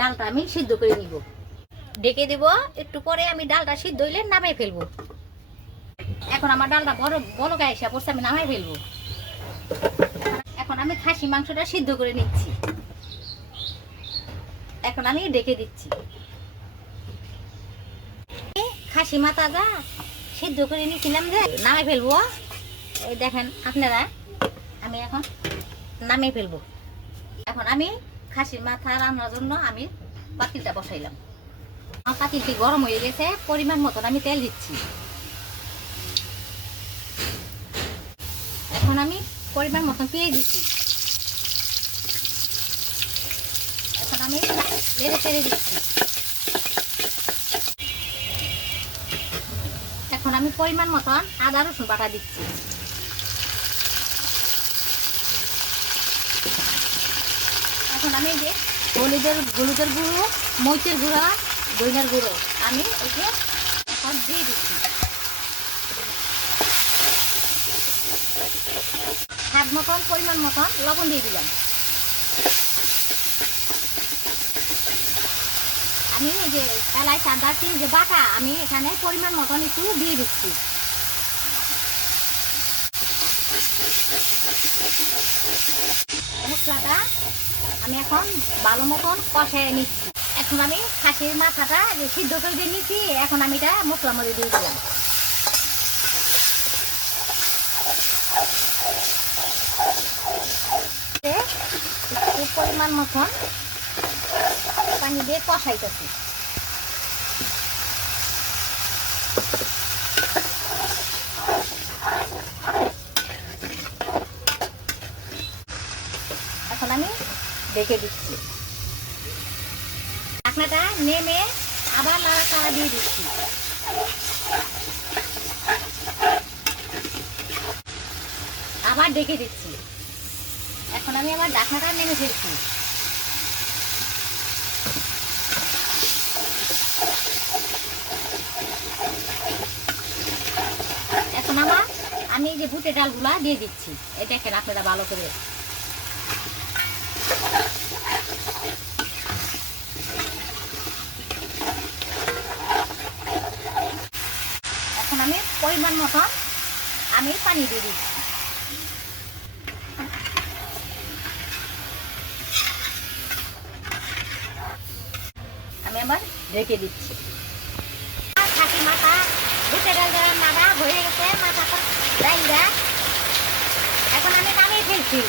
ডালটা আমি সিদ্ধ করে নিব। ঢেকে দিব, একটু পরে আমি ডালটা সিদ্ধ হইলে নামাই ফেলবো। এখন আমার ডালটা বড় গায়ে এসে পড়ছে, আমি নামাই ফেলবো। এখন আমি খাসি মাংসটা সিদ্ধ করে নিচ্ছি। এখন আমি ঢেকে দিচ্ছি। খাসি মাথাটা সিদ্ধ করে নিয়েছিলাম যে নামাই ফেলবো। এই দেখেন আপনারা, আমি এখন নামিয়ে ফেলবো। এখন আমি খাসির মাথা রান্নার জন্য আমি পাতিলটা বসাইলাম। আমার পাতিলটি গরম হয়ে গেছে, পরিমাণ মতন আমি তেল দিচ্ছি। এখন আমি পরিমাণ মতন পেঁয়াজ দিচ্ছি। এখন আমি নেড়ে চেড়ে দিচ্ছি। এখন আমি পরিমাণ মতন আদা রসুন বাটা দিচ্ছি। এখন আমি যে হলুদের গুঁড়ো, মরিচের গুঁড়ো, দইনার গুঁড়ো আমি একে এখন দিয়ে দিচ্ছি। স্বাদ মতন পরিমাণ মতন লবণ দিয়ে দিলাম। আমি এই যে এলাচ দারচিনি যে বাটা আমি এখানে পরিমাণ মতন একটু দিয়ে দিচ্ছি। মশলাটা আমি এখন ভালো মতন কষায় নিচ্ছি। এখন আমি খাসির মাথাটা যে সিদ্ধ করে দিয়ে নিচ্ছি, এখন আমি এটা মশলার মধ্যে দিয়ে দিলাম। একটু পরিমাণ মতন পানি দিয়ে কষাইতেছি। এখন আমি ঢেকে দিচ্ছি। ঢাকনাটা নেমে আবার নাড়াচাড়া দিয়ে দিচ্ছি। আবার ঢেকে দিচ্ছি। এখন আমি আবার ঢাকনাটা নেমে ফেলছি। এখন আমি এই যে বুটের ডালগুলা দিয়ে দিচ্ছি। এই দেখেন আপনারা ভালো করে। এখন আমি পরিমাণ মতন আমি পানি দিয়ে দিচ্ছি। আমি আবার ঢেকে দিচ্ছি। খাসি মাথা বুটের ডাল দেওয়ার নাড়া হয়ে গেছে, মাথাটা ডাইলা এখন আমি নামিয়ে ফেলছি।